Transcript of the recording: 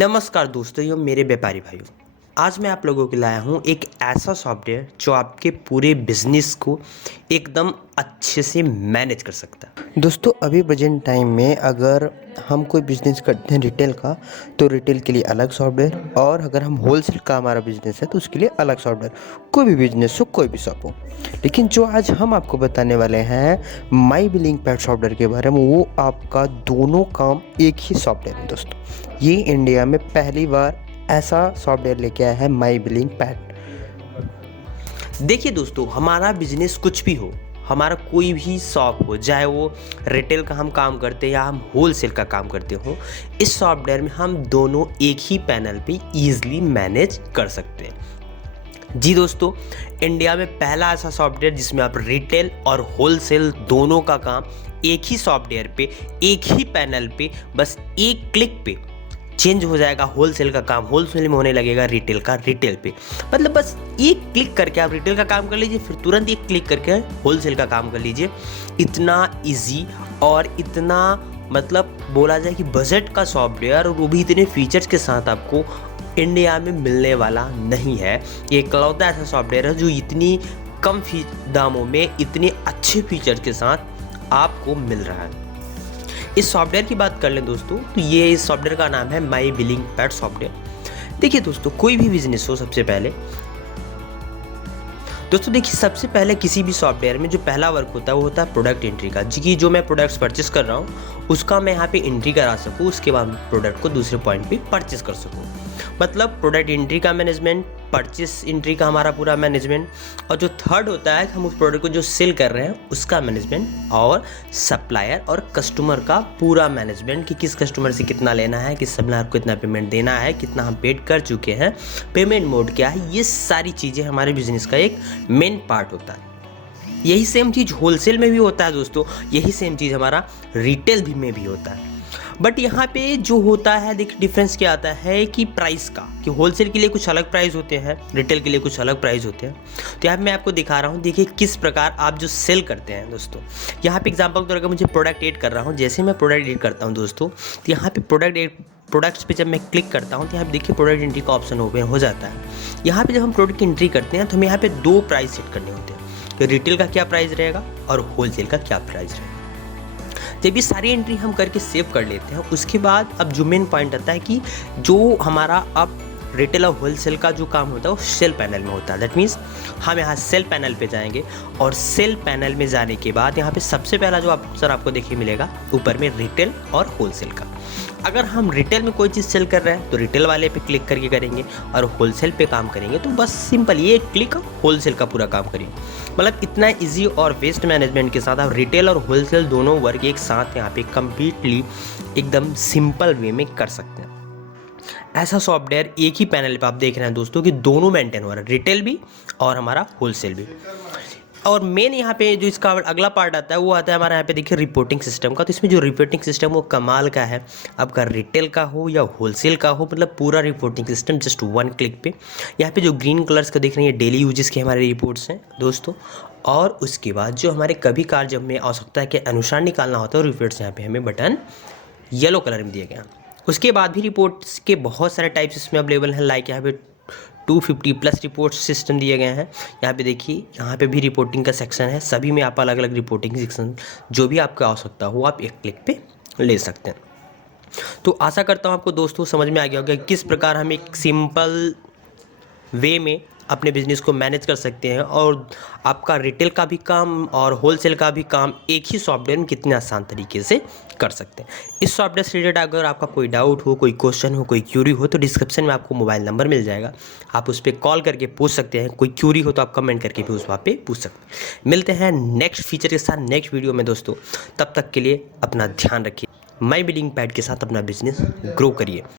नमस्कार दोस्तों, यो मेरे व्यापारी भाइयों। आज मैं आप लोगों के लाया हूँ एक ऐसा सॉफ्टवेयर जो आपके पूरे बिजनेस को एकदम अच्छे से मैनेज कर सकता है। दोस्तों, अभी प्रेजेंट टाइम में अगर हम कोई बिज़नेस करते हैं रिटेल का, तो रिटेल के लिए अलग सॉफ्टवेयर, और अगर हम होलसेल का हमारा बिज़नेस है तो उसके लिए अलग सॉफ्टवेयर। कोई भी बिज़नेस हो, कोई भी शॉप हो। लेकिन जो आज हम आपको बताने वाले हैं माई बिलिंग पैड सॉफ्टवेयर के बारे में, वो आपका दोनों काम एक ही सॉफ्टवेयर है। दोस्तों, ये इंडिया में पहली बार ऐसा सॉफ्टवेयर लेके आया है माई बिलिंग पैड। देखिए दोस्तों, हमारा बिजनेस कुछ भी हो, हमारा कोई भी शॉप हो, चाहे वो रिटेल का हम काम करते हैं या हम होलसेल का काम करते हो, इस सॉफ्टवेयर में हम दोनों एक ही पैनल पे ईजिली मैनेज कर सकते हैं। जी दोस्तों, इंडिया में पहला ऐसा सॉफ्टवेयर जिसमें आप रिटेल और होलसेल दोनों का काम एक ही सॉफ्टवेयर पे, एक ही पैनल पे, बस एक क्लिक पे चेंज हो जाएगा। होलसेल का काम होलसेल में होने लगेगा, रिटेल का रिटेल पे। मतलब बस एक क्लिक करके आप रिटेल का काम कर लीजिए, फिर तुरंत एक क्लिक करके होलसेल का काम कर लीजिए। इतना इजी और इतना मतलब बोला जाए कि बजट का सॉफ्टवेयर, और वो भी इतने फीचर्स के साथ आपको इंडिया में मिलने वाला नहीं है। ये इकलौता ऐसा सॉफ्टवेयर है जो इतनी कम दामों में इतने अच्छे फीचर्स के साथ आपको मिल रहा है। इस सॉफ्टवेयर की बात कर लें दोस्तों, तो ये इस सॉफ्टवेयर का नाम है माई बिलिंग पैड सॉफ्टवेयर। देखिए दोस्तों, कोई भी बिजनेस हो, सबसे पहले सबसे पहले किसी भी सॉफ्टवेयर में जो पहला वर्क होता है वो होता है प्रोडक्ट एंट्री का, जी कि जो मैं प्रोडक्ट्स परचेस कर रहा हूँ उसका मैं यहाँ पे एंट्री करा सकूँ, उसके बाद प्रोडक्ट को दूसरे पॉइंट पे परचेस कर सकूँ। मतलब प्रोडक्ट एंट्री का मैनेजमेंट, परचेस एंट्री का हमारा पूरा मैनेजमेंट, और जो थर्ड होता है हम उस प्रोडक्ट को जो सेल कर रहे हैं उसका मैनेजमेंट, और सप्लायर और कस्टमर का पूरा मैनेजमेंट कि किस कस्टमर से कितना लेना है, किस सप्लायर को कितना पेमेंट देना है, कितना हम पेड कर चुके हैं, पेमेंट मोड क्या है, ये सारी चीज़ें हमारे बिजनेस का एक मेन पार्ट होता है। यही सेम चीज़ होलसेल में भी होता है दोस्तों, यही सेम चीज़ हमारा रिटेल भी में भी होता है। बट यहाँ पे जो होता है, देखिए डिफरेंस क्या आता है कि प्राइस का, कि होलसेल के लिए कुछ अलग प्राइस होते हैं, रिटेल के लिए कुछ अलग प्राइस होते हैं। तो यहाँ पे मैं आपको दिखा रहा हूँ, देखिए किस प्रकार आप जो सेल करते हैं दोस्तों। यहाँ पे एग्जांपल तो अगर मुझे प्रोडक्ट ऐड कर रहा हूँ, जैसे मैं प्रोडक्ट ऐड करता हूँ दोस्तों, तो यहाँ पे प्रोडक्ट्स पे जब मैं क्लिक करता हूँ तो यहाँ पे देखिए प्रोडक्ट एंट्री का ऑप्शन ओपन हो जाता है। यहाँ पे जब हम प्रोडक्ट की एंट्री करते हैं तो हमें यहाँ पे दो प्राइस सेट करने होते हैं, कि रिटेल का क्या प्राइस रहेगा और होलसेल का क्या प्राइस रहेगा। जब ये सारी एंट्री हम करके सेव कर लेते हैं, उसके बाद अब जो मेन पॉइंट आता है कि जो हमारा अब रिटेल और होलसेल का जो काम होता है वो सेल पैनल में होता है। दैट मीन्स हम यहाँ सेल पैनल पे जाएंगे, और सेल पैनल में जाने के बाद यहाँ पे सबसे पहला जो ऑप्शन आपको देखिए मिलेगा ऊपर में, रिटेल और होलसेल का। अगर हम रिटेल में कोई चीज़ सेल कर रहे हैं तो रिटेल वाले पे क्लिक करके करेंगे, और होलसेल पे काम करेंगे तो बस सिंपल ये क्लिक होलसेल का पूरा काम करिए। मतलब इतना इजी और वेस्ट मैनेजमेंट के साथ आप रिटेल और होलसेल दोनों वर्क एक साथ यहाँ पे कम्प्लीटली एकदम सिंपल वे में कर सकते हैं। ऐसा सॉफ्टवेयर एक ही पैनल पे आप देख रहे हैं दोस्तों कि दोनों मेंटेन हो रहा है, रिटेल भी और हमारा होलसेल भी। और मेन यहाँ पे जो इसका अगला पार्ट आता है वो आता है हमारा यहाँ पे देखिए रिपोर्टिंग सिस्टम का। तो इसमें जो रिपोर्टिंग सिस्टम वो कमाल का है, आपका रिटेल का हो या होलसेल का हो, मतलब पूरा reporting system just one click पे। यहाँ पे जो ग्रीन कलर्स का दिख रही है डेली यूजेस के हमारे रिपोर्ट्स हैं दोस्तों, और उसके बाद जो हमारे कभी कार जब में आवश्यकता के अनुसार निकालना होता है, रिपोर्ट्स यहाँ पे हमें बटन येलो कलर में दिया गया। उसके बाद भी रिपोर्ट्स के बहुत सारे टाइप्स इसमें अवेलेबल हैं, लाइक यहाँ पे 250 प्लस रिपोर्ट सिस्टम दिए गए हैं। यहाँ पे देखिए, यहाँ पे भी रिपोर्टिंग का सेक्शन है, सभी में आप अलग अलग रिपोर्टिंग सेक्शन जो भी आपको आवश्यकता हो आप एक क्लिक पे ले सकते हैं। तो आशा करता हूँ आपको दोस्तों समझ में आ गया होगा किस प्रकार हम एक सिंपल वे में अपने बिजनेस को मैनेज कर सकते हैं, और आपका रिटेल का भी काम और होलसेल का भी काम एक ही सॉफ्टवेयर में कितने आसान तरीके से कर सकते हैं। इस सॉफ्टवेयर से रिलेटेड अगर आपका कोई डाउट हो, कोई क्वेश्चन हो, कोई क्यूरी हो, तो डिस्क्रिप्शन में आपको मोबाइल नंबर मिल जाएगा, आप उस पर कॉल करके पूछ सकते हैं। कोई क्यूरी हो तो आप कमेंट करके भी उस वहाँ पे पूछ सकते हैं। मिलते हैं नेक्स्ट फीचर के साथ नेक्स्ट वीडियो में दोस्तों, तब तक के लिए अपना ध्यान रखिए। माई बिलिंग पैड के साथ अपना बिजनेस ग्रो करिए।